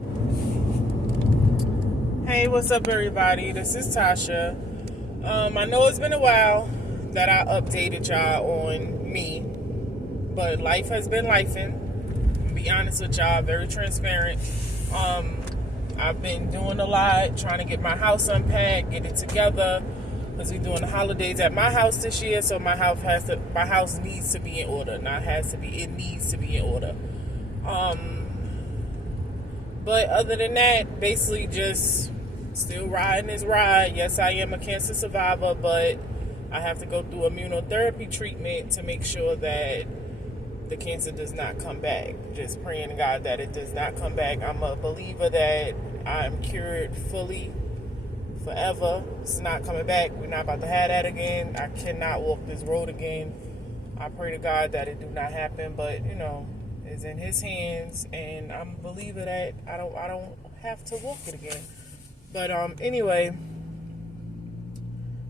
Hey, what's up, everybody? This is Tasha. I know it's been a while that I updated y'all on me, but life has been lifing. To be honest with y'all, very transparent. I've been doing a lot, trying to get my house unpacked, get it together, because we're doing the holidays at my house this year. So my house needs to be in order. Not has to be, it needs to be in order. But other than that, basically just still riding this ride. Yes, I am a cancer survivor, but I have to go through immunotherapy treatment to make sure that the cancer does not come back. Just praying to God that it does not come back. I'm a believer that I'm cured fully, forever. It's not coming back. We're not about to have that again. I cannot walk this road again. I pray to God that it do not happen, but it's in His hands, and I'm a believer that I don't have to walk it again. But anyway,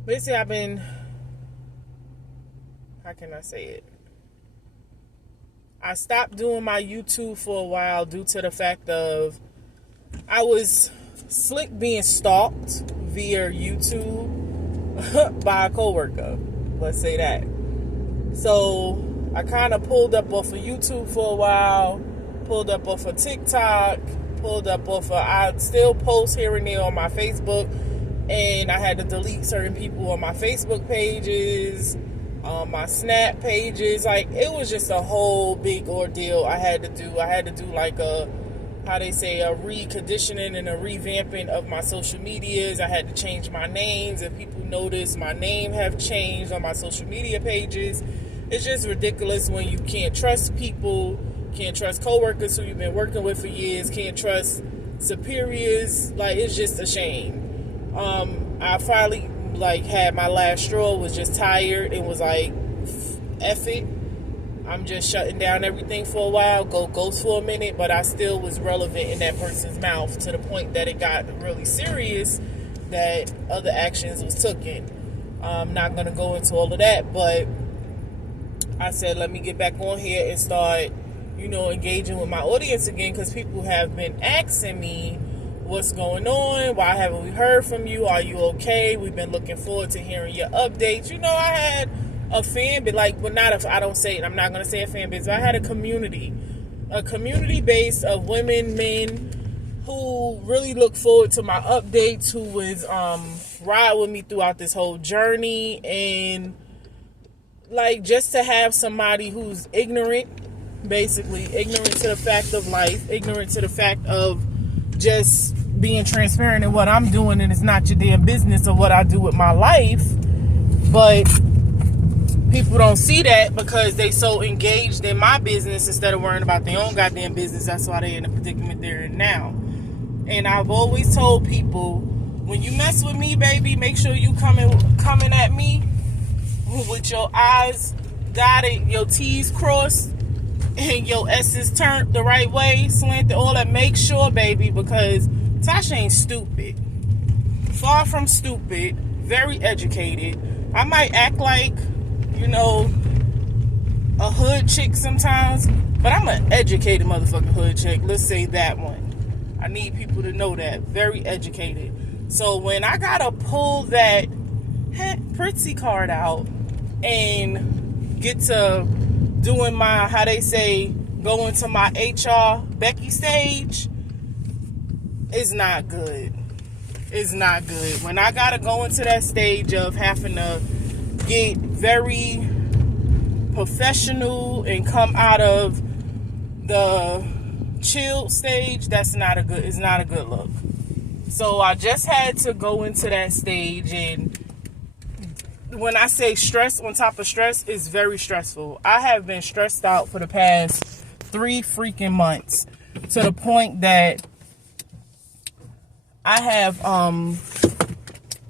basically I've been, how can I say it? I stopped doing my YouTube for a while due to the fact of I was slick being stalked via YouTube by a coworker. Let's say that. So I kind of pulled up off of YouTube for a while, pulled up off of TikTok, I still post here and there on my Facebook, and I had to delete certain people on my Facebook pages, my Snap pages. Like, it was just a whole big ordeal I had to do. I had to do like a reconditioning and a revamping of my social medias. I had to change my names. If people notice, my name have changed on my social media pages. It's just ridiculous when you can't trust people, can't trust coworkers who you've been working with for years, can't trust superiors. Like, it's just a shame. I finally had my last straw, was just tired and was like, F it. I'm just shutting down everything for a while, go ghost for a minute, but I still was relevant in that person's mouth to the point that it got really serious, that other actions was taken. I'm not going to go into all of that, but I said, let me get back on here and start, engaging with my audience again, because people have been asking me, what's going on? Why haven't we heard from you? Are you okay? We've been looking forward to hearing your updates. I had a fan base, I don't say it, I'm not going to say a fan base, but I had a community base of women, men, who really look forward to my updates, who was ride with me throughout this whole journey, and just to have somebody who's ignorant, basically ignorant to the fact of life, ignorant to the fact of just being transparent in what I'm doing, and it's not your damn business of what I do with my life. But people don't see that because they so engaged in my business instead of worrying about their own goddamn business. That's why they're in the predicament they're in now. And I've always told people, when you mess with me, baby, make sure you coming at me with your eyes dotted, your T's crossed, and your S's turned the right way, slanted, all that. Make sure, baby, because Tasha ain't stupid. Far from stupid. Very educated. I might act like, a hood chick sometimes, but I'm an educated motherfucking hood chick. Let's say that one. I need people to know that. Very educated. So when I gotta pull that Pritzy card out and get to doing my, how they say, go into my HR Becky stage, it's not good. It's not good. When I gotta go into that stage of having to get very professional and come out of the chill stage, it's not a good look. So I just had to go into that stage, and when I say stress on top of stress, it's very stressful. I have been stressed out for the past 3 freaking months, to the point that I have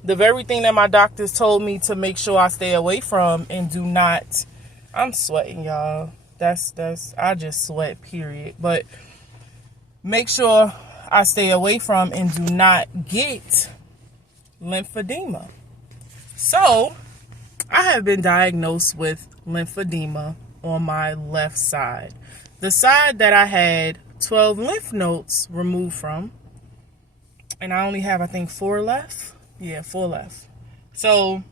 the very thing that my doctors told me to make sure I stay away from and do not. I'm sweating, y'all. I just sweat, period. But make sure I stay away from and do not get lymphedema. So I have been diagnosed with lymphedema on my left side. The side that I had 12 lymph nodes removed from. And I only have, I think, 4 left. Yeah, 4 left. So,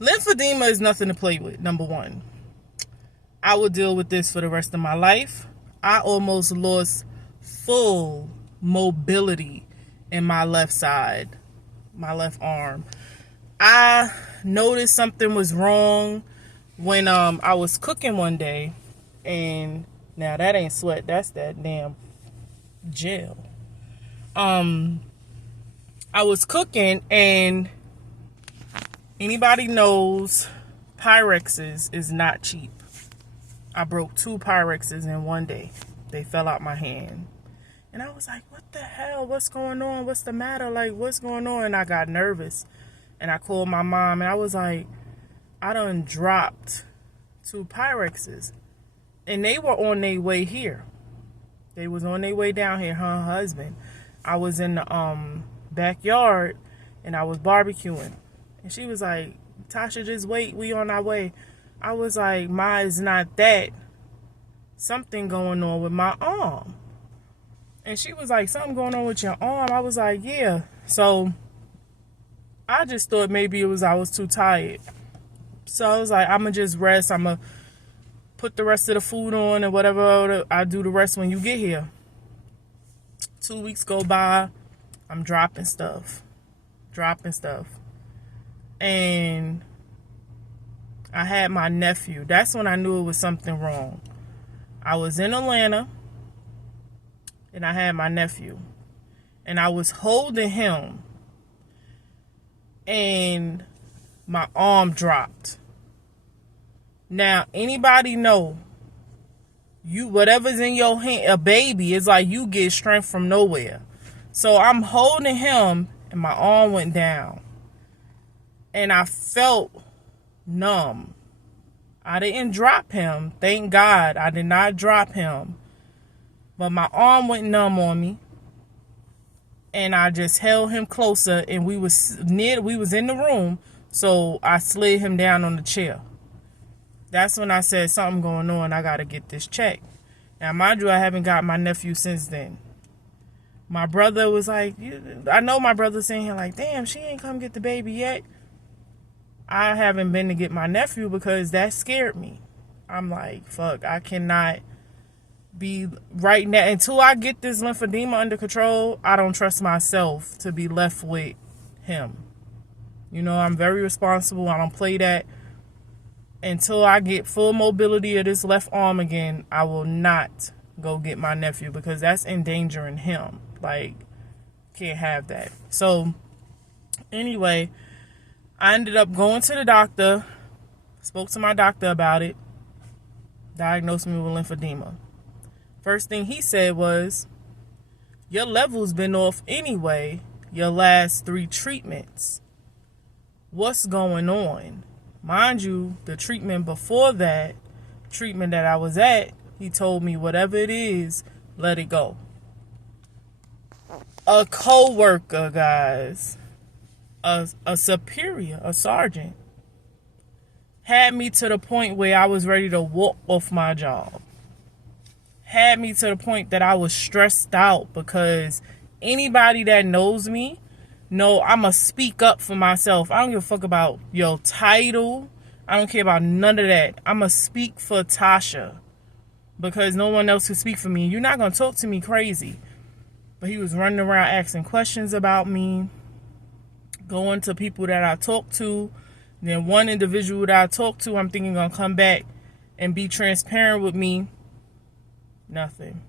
lymphedema is nothing to play with, number one. I will deal with this for the rest of my life. I almost lost full mobility in my left side, my left arm. I noticed something was wrong when I was cooking one day, and now that ain't sweat, that's that damn gel. I was cooking, and anybody knows Pyrexes is not cheap. I broke 2 Pyrexes in one day. They fell out my hand. And I was like, what the hell? What's going on? What's the matter? Like, what's going on? And I got nervous. And I called my mom, and I was like, I done dropped 2 Pyrexes. And they were on their way here. They was on their way down here, her husband. I was in the backyard, and I was barbecuing. And she was like, Tasha, just wait. We on our way. I was like, Ma, it's not that. Something going on with my arm. And she was like, something going on with your arm? I was like, yeah. So I just thought maybe it was I was too tired. So I was like, I'm going to just rest. I'm going to put the rest of the food on and whatever. I do the rest when you get here. 2 weeks go by. I'm dropping stuff. And I had my nephew. That's when I knew it was something wrong. I was in Atlanta, and I had my nephew. And I was holding him, and my arm dropped. Now, anybody know, whatever's in your hand, a baby, is like you get strength from nowhere. So I'm holding him, and my arm went down. And I felt numb. I didn't drop him. Thank God I did not drop him. But my arm went numb on me. And I just held him closer, and we was in the room, so I slid him down on the chair. That's when I said, something going on, I gotta get this checked. Now, mind you, I haven't got my nephew since then. My brother was like, I know my brother's saying here like, damn, she ain't come get the baby yet. I haven't been to get my nephew because that scared me. I'm like, fuck, I cannot be right now. Until I get this lymphedema under control, I don't trust myself to be left with him. You know, I'm very responsible. I don't play that. Until I get full mobility of this left arm again, I will not go get my nephew because that's endangering him. Like, can't have that. So, anyway, I ended up going to the doctor, spoke to my doctor about it, diagnosed me with lymphedema. First thing he said was, your level's been off anyway, your last 3 treatments. What's going on? Mind you, the treatment before that, treatment that I was at, he told me whatever it is, let it go. A co-worker, guys, a superior, a sergeant, had me to the point where I was ready to walk off my job. Had me to the point that I was stressed out because anybody that knows me know I'ma speak up for myself. I don't give a fuck about your title. I don't care about none of that. I'ma speak for Tasha because no one else can speak for me. You're not gonna talk to me crazy. But he was running around asking questions about me, going to people that I talked to. Then one individual that I talked to, I'm thinking gonna come back and be transparent with me. Nothing.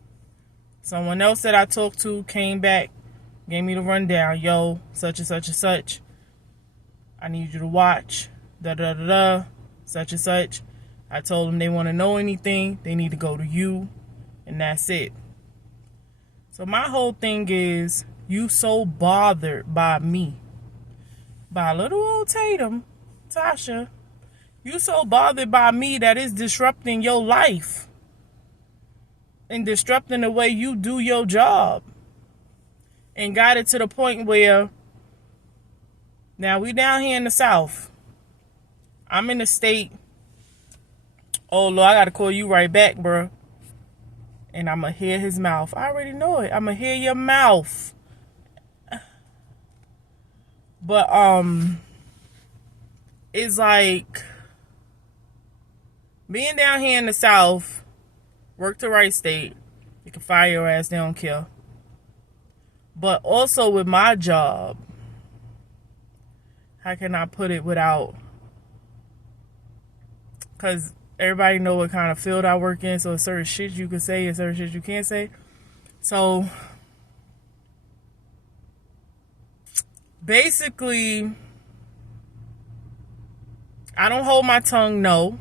Someone else that I talked to came back, gave me the rundown. Yo, such and such and such. I need you to watch. Da-da-da-da. Such and such. I told them they want to know anything, they need to go to you. And that's it. So my whole thing is, you so bothered by me. By little old Tatum, Tasha. You so bothered by me that it's disrupting your life. And disrupting the way you do your job. And got it to the point where, now we down here in the South. I'm in the state. Oh, Lord, I got to call you right back, bro. And I'm going to hear his mouth. I already know it. I'm going to hear your mouth. But, it's like being down here in the South, work the right state, you can fire your ass, they don't care. But also with my job, how can I put it without, because everybody know what kind of field I work in, so certain shit you can say and certain shit you can't say. So basically, I don't hold my tongue, no.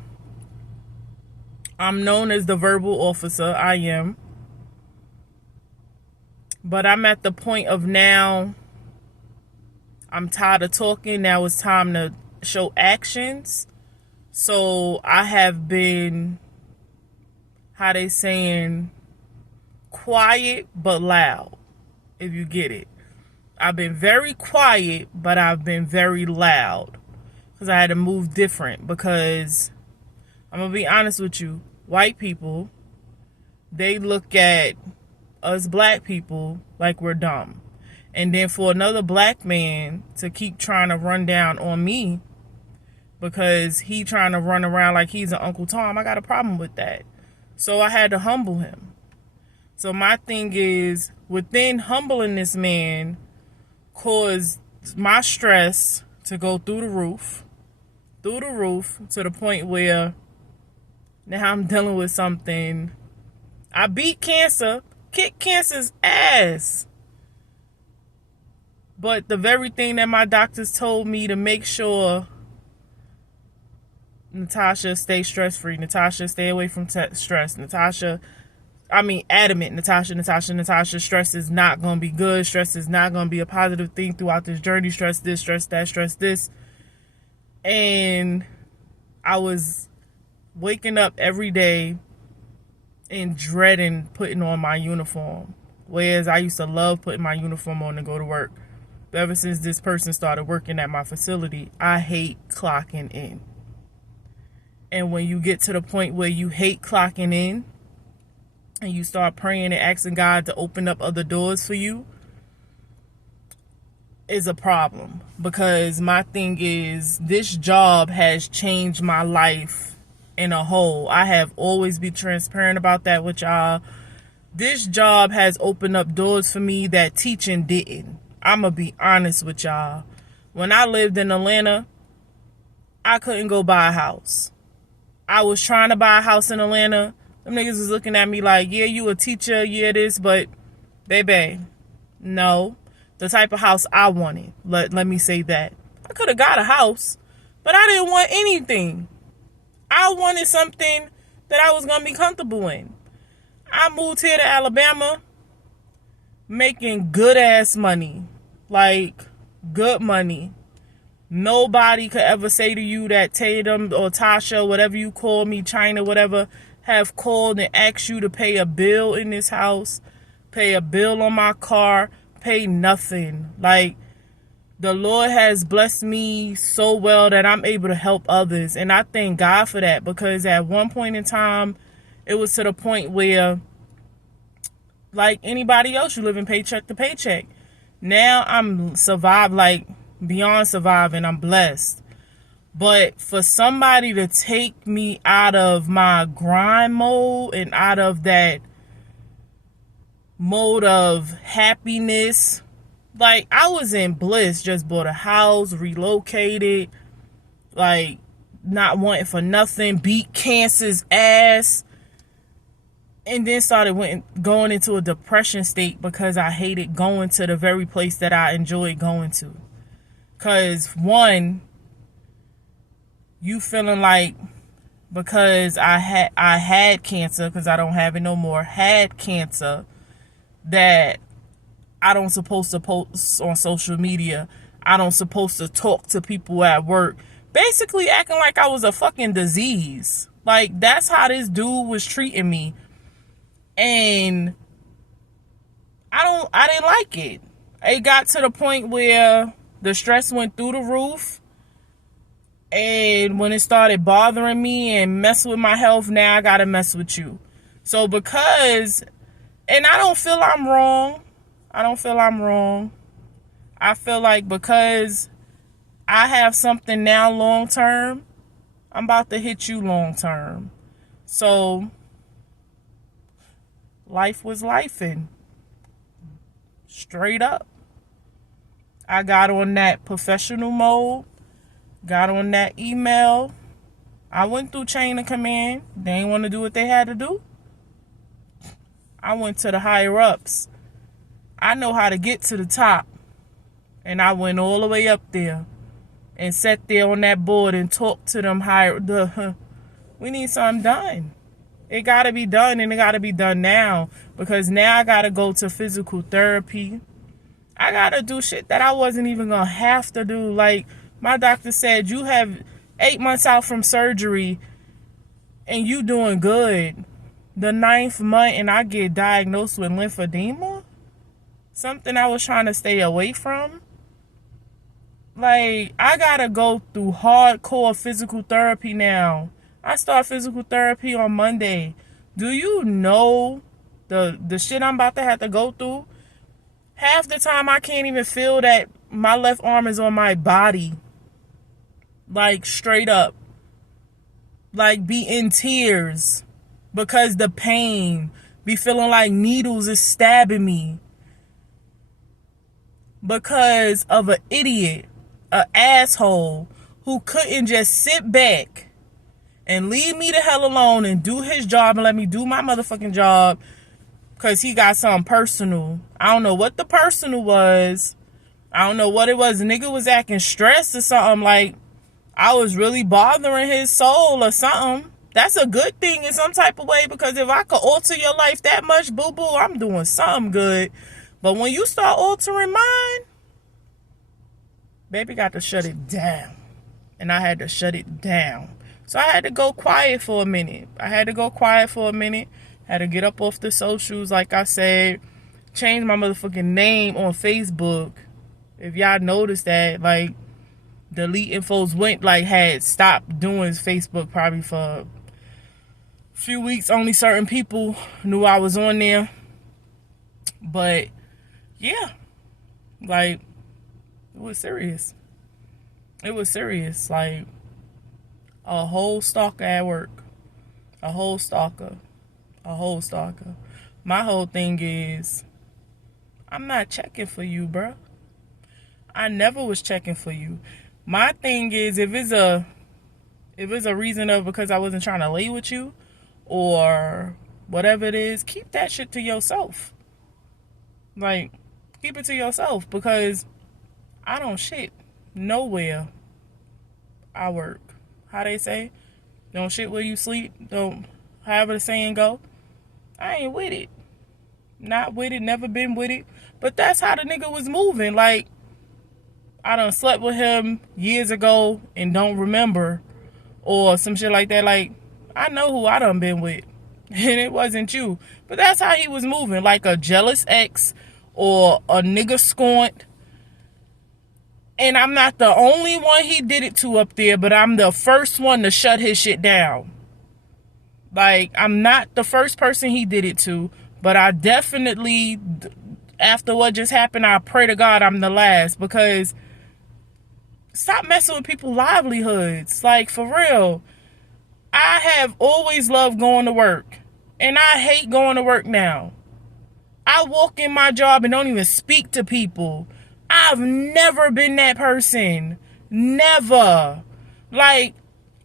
I'm known as the verbal officer, I am. But I'm at the point of now, I'm tired of talking. Now it's time to show actions. So I have been, how they saying, quiet but loud, if you get it. I've been very quiet, but I've been very loud. Because I had to move different. Because, I'm going to be honest with you, white people, they look at us black people like we're dumb. And then for another black man to keep trying to run down on me because he trying to run around like he's an Uncle Tom, I got a problem with that. So I had to humble him. So my thing is, within humbling this man, caused my stress to go through the roof to the point where now I'm dealing with something. I beat cancer, kicked cancer's ass. But the very thing that my doctors told me to make sure, Natasha, stay stress-free. Natasha, stay away from stress. Adamant. Natasha, stress is not going to be good. Stress is not going to be a positive thing throughout this journey. Stress this, stress that, stress this. And I was waking up every day and dreading putting on my uniform. Whereas I used to love putting my uniform on to go to work. But ever since this person started working at my facility, I hate clocking in. And when you get to the point where you hate clocking in and you start praying and asking God to open up other doors for you, is a problem. Because my thing is, this job has changed my life in a whole. I have always been transparent about that with y'all. This job has opened up doors for me that teaching didn't. I'm going to be honest with y'all. When I lived in Atlanta, I couldn't go buy a house. I was trying to buy a house in Atlanta. Them niggas was looking at me like, yeah, you a teacher, yeah, this, but baby, no. The type of house I wanted. Let me say that. I could have got a house, but I didn't want anything. I wanted something that I was going to be comfortable in. I moved here to Alabama making good ass money. Like, good money. Nobody could ever say to you that Tatum or Tasha, whatever you call me, China, whatever, have called and asked you to pay a bill in this house, pay a bill on my car, pay nothing. Like, the Lord has blessed me so well that I'm able to help others. And I thank God for that, because at one point in time, it was to the point where, like anybody else, you living paycheck to paycheck. Now I'm survived, like beyond surviving. I'm blessed. But for somebody to take me out of my grind mode and out of that mode of happiness, like I was in bliss, just bought a house, relocated, like not wanting for nothing, beat cancer's ass, and then started going into a depression state because I hated going to the very place that I enjoyed going to. Because one, you feeling like because I had cancer, because I don't have it no more, had cancer, that I don't supposed to post on social media. I don't supposed to talk to people at work. Basically acting like I was a fucking disease. Like, that's how this dude was treating me. And I didn't like it. It got to the point where the stress went through the roof. And when it started bothering me and messing with my health, now I gotta mess with you. So because, and I don't feel I'm wrong. I don't feel I'm wrong. I feel like because I have something now long term, I'm about to hit you long term. So life was lifing. Straight up. I got on that professional mode, got on that email. I went through chain of command. They didn't want to do what they had to do. I went to the higher ups. I know how to get to the top. And I went all the way up there and sat there on that board and talked to them we need something done. It got to be done, and it got to be done now, because now I got to go to physical therapy. I got to do shit that I wasn't even going to have to do. Like, my doctor said, you have 8 months out from surgery and you doing good. The 9th month and I get diagnosed with lymphedema? Something I was trying to stay away from? Like, I got to go through hardcore physical therapy now. I start physical therapy on Monday. Do you know the shit I'm about to have to go through? Half the time I can't even feel that my left arm is on my body. Like, straight up. Like, be in tears because the pain. Be feeling like needles is stabbing me. Because of an idiot, an asshole who couldn't just sit back and leave me the hell alone and do his job and let me do my motherfucking job because he got something personal. I don't know what the personal was. I don't know what it was. The nigga was acting stressed or something, like I was really bothering his soul or something. That's a good thing in some type of way, because if I could alter your life that much, boo-boo, I'm doing something good. But when you start altering mine, baby got to shut it down. And I had to shut it down. So I had to go quiet for a minute. Had to get up off the socials, like I said. Change my motherfucking name on Facebook. If y'all noticed that, like, deleting folks had stopped doing Facebook probably for a few weeks. Only certain people knew I was on there. But, yeah. Like, it was serious. It was serious. Like, a whole stalker at work. A whole stalker. My whole thing is, I'm not checking for you, bruh. I never was checking for you. My thing is, if it's a reason of because I wasn't trying to lay with you or whatever it is, keep that shit to yourself. Like, keep it to yourself, because I don't shit nowhere I work. How they say? Don't shit where you sleep. Don't, however the saying go. I ain't with it. Not with it, never been with it. But that's how the nigga was moving. Like, I done slept with him years ago and don't remember, or some shit like that. Like, I know who I done been with, and it wasn't you. But that's how he was moving, like a jealous ex or a nigga scorned. And I'm not the only one he did it to up there, but I'm the first one to shut his shit down. Like, I'm not the first person he did it to, but I definitely, after what just happened, I pray to God I'm the last, because stop messing with people's livelihoods. Like, for real. I have always loved going to work, and I hate going to work now. I walk in my job and don't even speak to people. I've never been that person. Never. Like,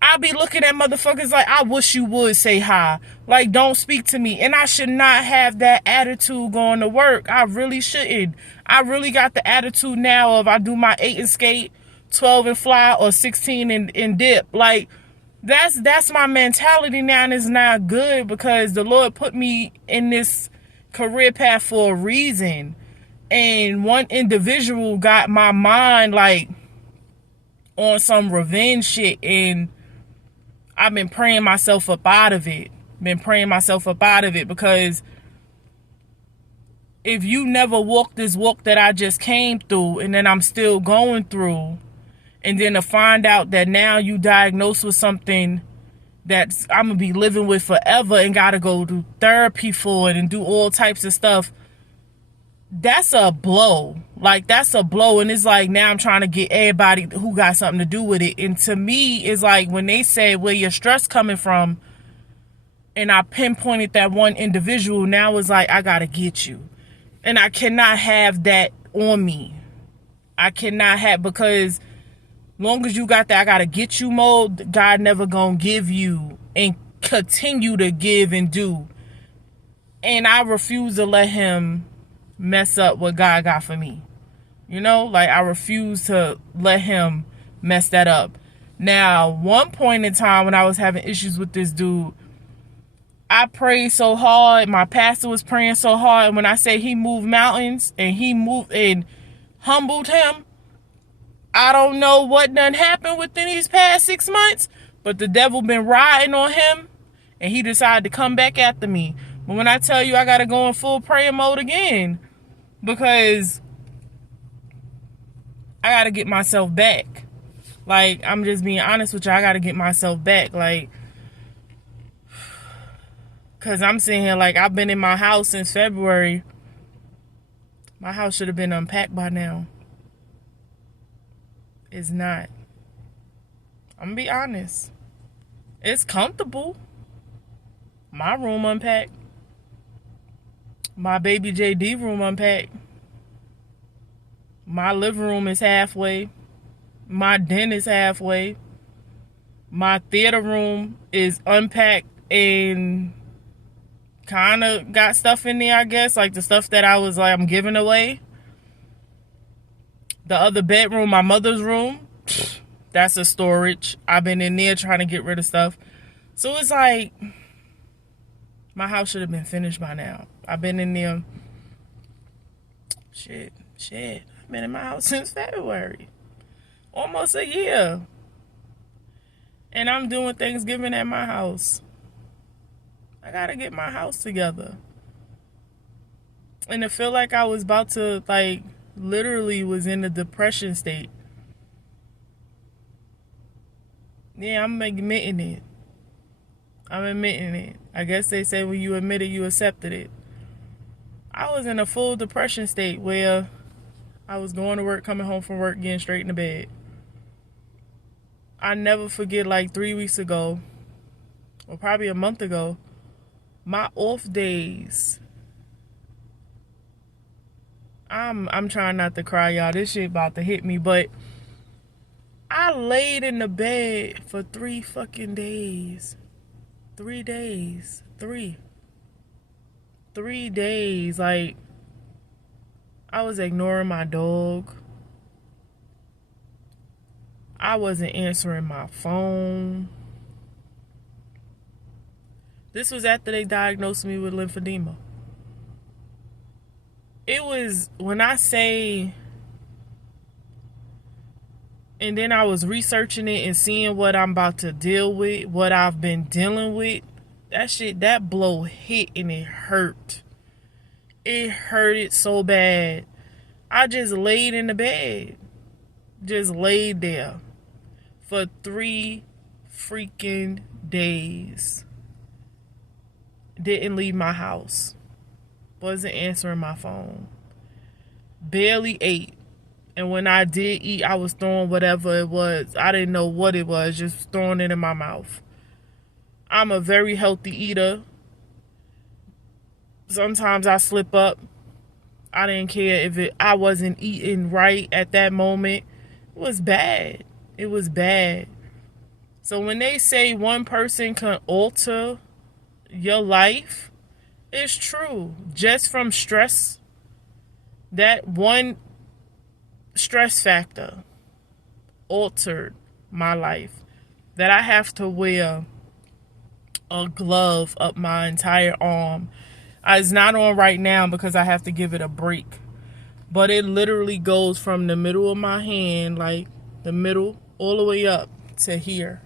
I be looking at motherfuckers like, I wish you would say hi. Like, don't speak to me. And I should not have that attitude going to work. I really shouldn't. I really got the attitude now of I do my 8 and skate, 12 and fly, or 16 and dip. Like, that's my mentality now, and it's not good, because the Lord put me in this career path for a reason. And one individual got my mind, like, on some revenge shit, and I've been praying myself up out of it. Because if you never walked this walk that I just came through, and then I'm still going through, and then to find out that now you diagnosed with something that I'm gonna be living with forever and gotta go do therapy for it and do all types of stuff. That's a blow. Like, that's a blow. And it's like, now I'm trying to get everybody who got something to do with it. And to me, it's like when they say where your stress coming from, and I pinpointed that one individual, now it's like, I gotta get you. And I cannot have that on me. I cannot have, because long as you got that I gotta get you mode, God never gonna give you and continue to give and do. And I refuse to let him mess up what God got for me. You know, like, I refuse to let him mess that up. Now, one point in time when I was having issues with this dude, I prayed so hard. My pastor was praying so hard. And when I say he moved mountains and he moved and humbled him, I don't know what done happened within these past 6 months, but the devil been riding on him and he decided to come back after me. But when I tell you, I got to go in full prayer mode again, because I got to get myself back. Like, I'm just being honest with you. I got to get myself back. Like, because I'm sitting here like, I've been in my house since February. My house should have been unpacked by now. It's not. I'm going to be honest. It's comfortable. My room unpacked. My baby JD room unpacked. My living room is halfway. My den is halfway. My theater room is unpacked and kind of got stuff in there, I guess. Like the stuff that I was like, I'm giving away. The other bedroom, my mother's room, that's a storage. I've been in there trying to get rid of stuff. So it's like, my house should have been finished by now. I've been in there. Shit. I've been in my house since February. Almost a year. And I'm doing Thanksgiving at my house. I gotta get my house together. And it felt like I was about to, like, literally was in a depression state. Yeah, I'm admitting it. I guess they say when you admit it, you accepted it. I was in a full depression state where I was going to work, coming home from work, getting straight into bed. I never forget, like 3 weeks ago, or probably a month ago, my off days. I'm trying not to cry, y'all. This shit about to hit me, but I laid in the bed for 3 fucking days. 3 days. 3 days. Like, I was ignoring my dog. I wasn't answering my phone. This was after they diagnosed me with lymphedema. It was, when I say, and then I was researching it and seeing what I'm about to deal with, what I've been dealing with. That shit, that blow hit and it hurt. It hurted so bad. I just laid in the bed. Just laid there for 3 freaking days. Didn't leave my house. Wasn't answering my phone. Barely ate. And when I did eat, I was throwing whatever it was. I didn't know what it was, just throwing it in my mouth. I'm a very healthy eater. Sometimes I slip up. I didn't care if I wasn't eating right at that moment. It was bad. It was bad. So when they say one person can alter your life, it's true. Just from stress, that one stress factor altered my life. That I have to wear a glove up my entire arm. It's not on right now because I have to give it a break. But it literally goes from the middle of my hand, like the middle, all the way up to here.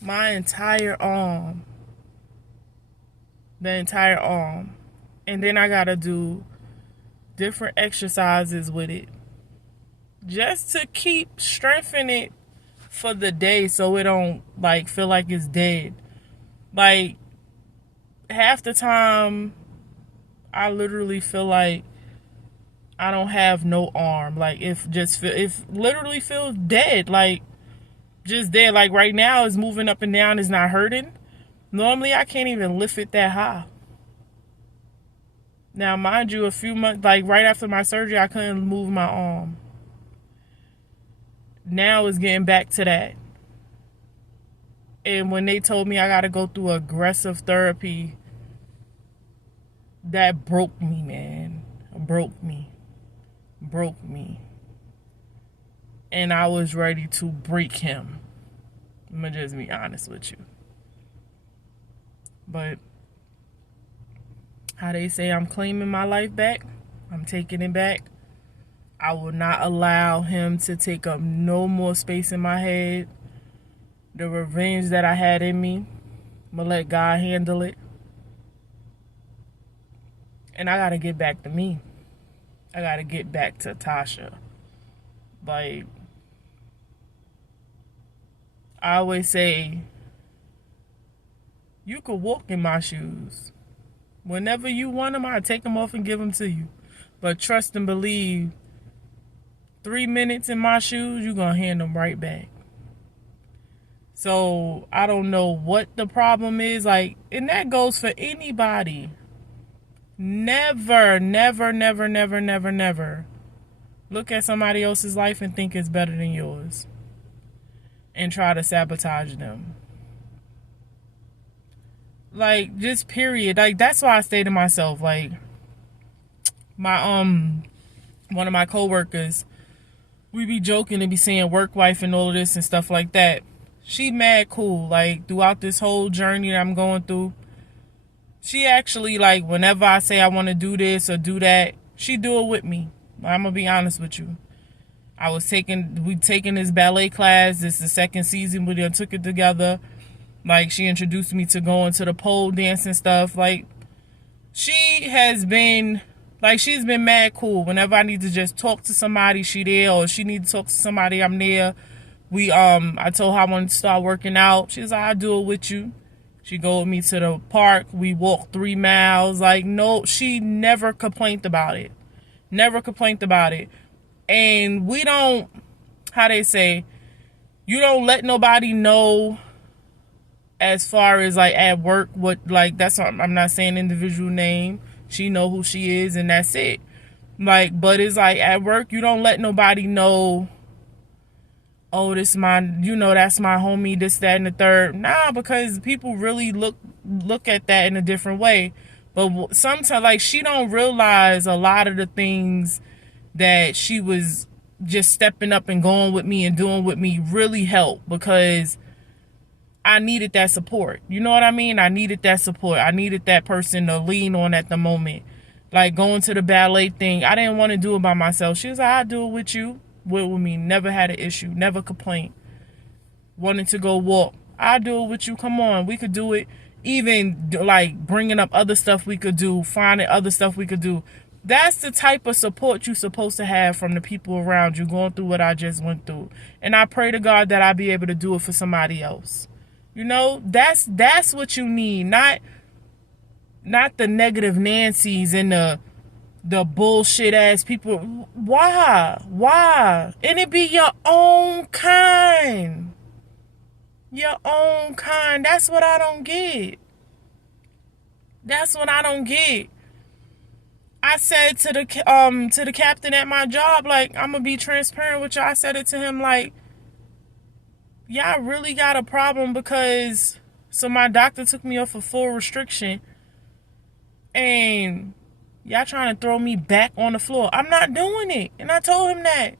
My entire arm. The entire arm. And then I gotta do different exercises with it. Just to keep strengthening it for the day so it don't like feel like it's dead. Like half the time I literally feel like I don't have no arm. Like if literally feels dead, like just dead. Like right now it's moving up and down, it's not hurting. Normally I can't even lift it that high. Now mind you, a few months, like right after my surgery, I couldn't move my arm. Now it's getting back to that. And when they told me I gotta go through aggressive therapy, that broke me, man. Broke me. And I was ready to break him. I'm gonna just be honest with you. But how they say, I'm claiming my life back, I'm taking it back. I will not allow him to take up no more space in my head. The revenge that I had in me, I'm gonna let God handle it. And I gotta get back to me. I gotta get back to Tasha. Like, I always say, you could walk in my shoes. Whenever you want them, I take them off and give them to you. But trust and believe, 3 minutes in my shoes, you're gonna hand them right back. So I don't know what the problem is. Like, and that goes for anybody. Never look at somebody else's life and think it's better than yours and try to sabotage them. Like, just period. Like, that's why I say to myself, like, my one of my coworkers, we be joking and be saying work wife and all of this and stuff like that. She mad cool. Like, throughout this whole journey that I'm going through, she actually, like, whenever I say I want to do this or do that, she do it with me. I'm gonna be honest with you. We taking this ballet class. This is the second season we done took it together. Like, she introduced me to going to the pole dance and stuff. Like, she's been mad cool. Whenever I need to just talk to somebody, she there, or she need to talk to somebody, I'm there. I told her I wanted to start working out. She's like, I'll do it with you. She go with me to the park. We walk 3 miles. Like, no, she never complained about it. And we don't, how they say, you don't let nobody know as far as like at work what, like, that's what, I'm not saying individual name. She know who she is and that's it. Like, but it's like at work, you don't let nobody know, oh, that's my homie, this, that, and the third. Nah, because people really look at that in a different way. But sometimes, like, she don't realize a lot of the things that she was just stepping up and going with me and doing with me really helped, because I needed that support. You know what I mean? I needed that support. I needed that person to lean on at the moment. Like, going to the ballet thing, I didn't want to do it by myself. She was like, I'll do it with you. With me. Never had an issue. Never complained. Wanted to go walk, I'll do it with you. Come on. We could do it. Even, like, bringing up other stuff we could do. Finding other stuff we could do. That's the type of support you're supposed to have from the people around you going through what I just went through. And I pray to God that I be able to do it for somebody else. You know, that's what you need. Not the negative Nancy's and the bullshit ass people. Why? And it be your own kind. That's what I don't get. I said to the captain at my job, like, I'm gonna be transparent with you. I said it to him, like, y'all really got a problem, because so my doctor took me off a full restriction and y'all trying to throw me back on the floor. I'm not doing it. And I told him that.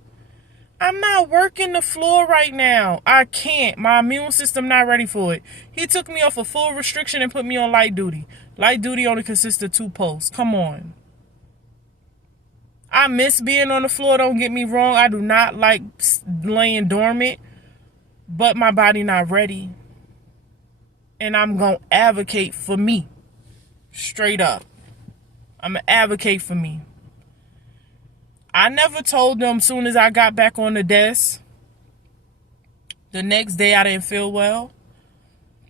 I'm not working the floor right now. I can't. My immune system not ready for it. He took me off a full restriction and put me on light duty. Light duty only consists of 2 posts. Come on. I miss being on the floor, don't get me wrong. I do not like laying dormant, but my body not ready. And I'm going to advocate for me. Straight up. I'm going to advocate for me. I never told them soon as I got back on the desk, The next day I didn't feel well.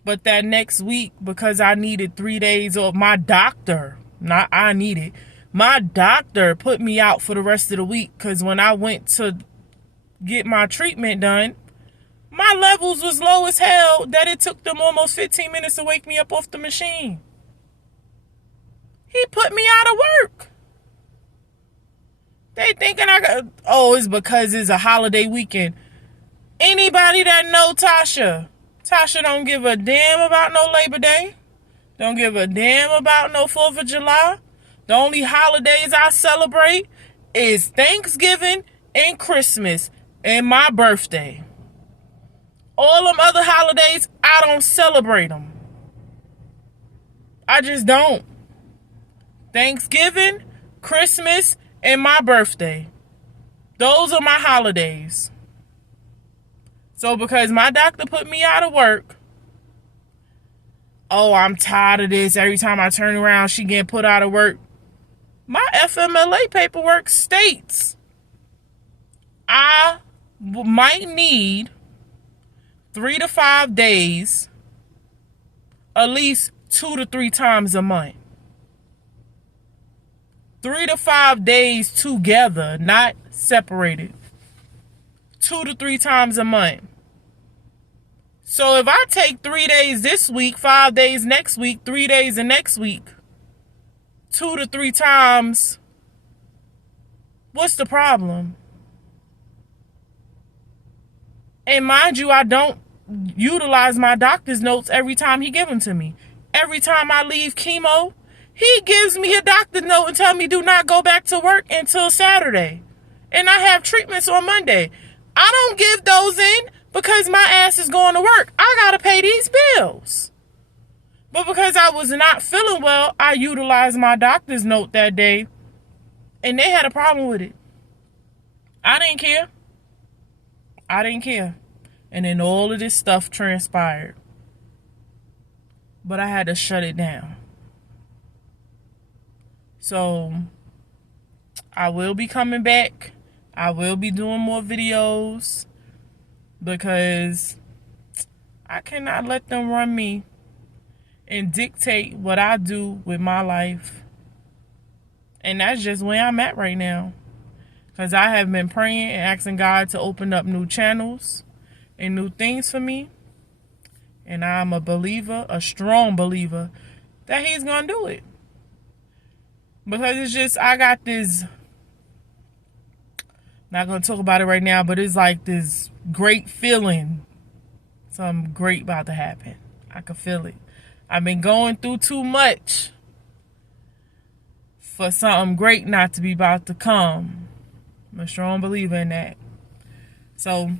But that next week, because I needed 3 days off, my doctor, not I needed, my doctor put me out for the rest of the week because when I went to get my treatment done, my levels was low as hell that it took them almost 15 minutes to wake me up off the machine. He put me out of work. They thinking it's because it's a holiday weekend. Anybody that know Tasha don't give a damn about no Labor Day. Don't give a damn about no 4th of July. The only holidays I celebrate is Thanksgiving and Christmas and my birthday. All them other holidays, I don't celebrate them. I just don't. Thanksgiving, Christmas, and my birthday. Those are my holidays. So because my doctor put me out of work, I'm tired of this. Every time I turn around, she getting put out of work. My FMLA paperwork states I might need 3 to 5 days, at least 2 to 3 times a month. 3 to 5 days together, not separated. 2 to 3 times a month. So if I take 3 days this week, 5 days next week, 3 days the next week, 2 to 3 times, what's the problem? And mind you, I don't utilize my doctor's notes every time he gives them to me. Every time I leave chemo, he gives me a doctor's note and tells me do not go back to work until Saturday. And I have treatments on Monday. I don't give those in because my ass is going to work. I got to pay these bills. But because I was not feeling well, I utilized my doctor's note that day. And they had a problem with it. I didn't care. And then all of this stuff transpired. But I had to shut it down. So I will be coming back. I will be doing more videos because I cannot let them run me and dictate what I do with my life. And that's just where I'm at right now. Because I have been praying and asking God to open up new channels and new things for me. And I'm a believer, a strong believer, that He's going to do it. Because it's just, I got this, not going to talk about it right now, but it's like this great feeling. Something great about to happen. I can feel it. I've been going through too much for something great not to be about to come. I'm a strong believer in that. So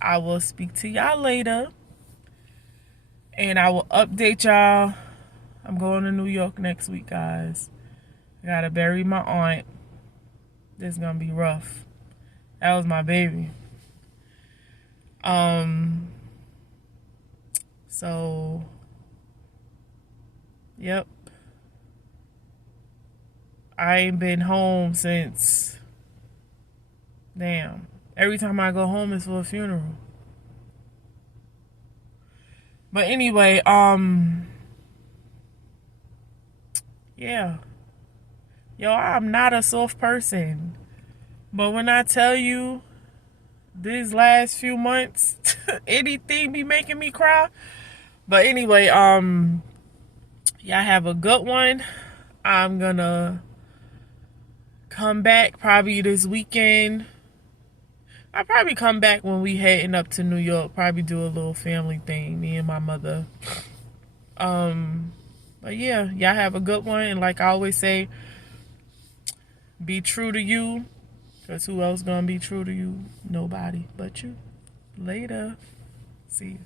I will speak to y'all later. And I will update y'all. I'm going to New York next week, guys. I gotta bury my aunt. This is gonna be rough. That was my baby. So, yep. I ain't been home since, damn. Every time I go home is for a funeral. But anyway, yeah. Yo, I'm not a soft person. But when I tell you these last few months, anything be making me cry. But anyway, y'all have a good one. I'm gonna come back probably this weekend. I'll probably come back when we heading up to New York. Probably do a little family thing, me and my mother. But yeah, y'all have a good one. And like I always say, be true to you. Because who else gonna be true to you? Nobody but you. Later. See you.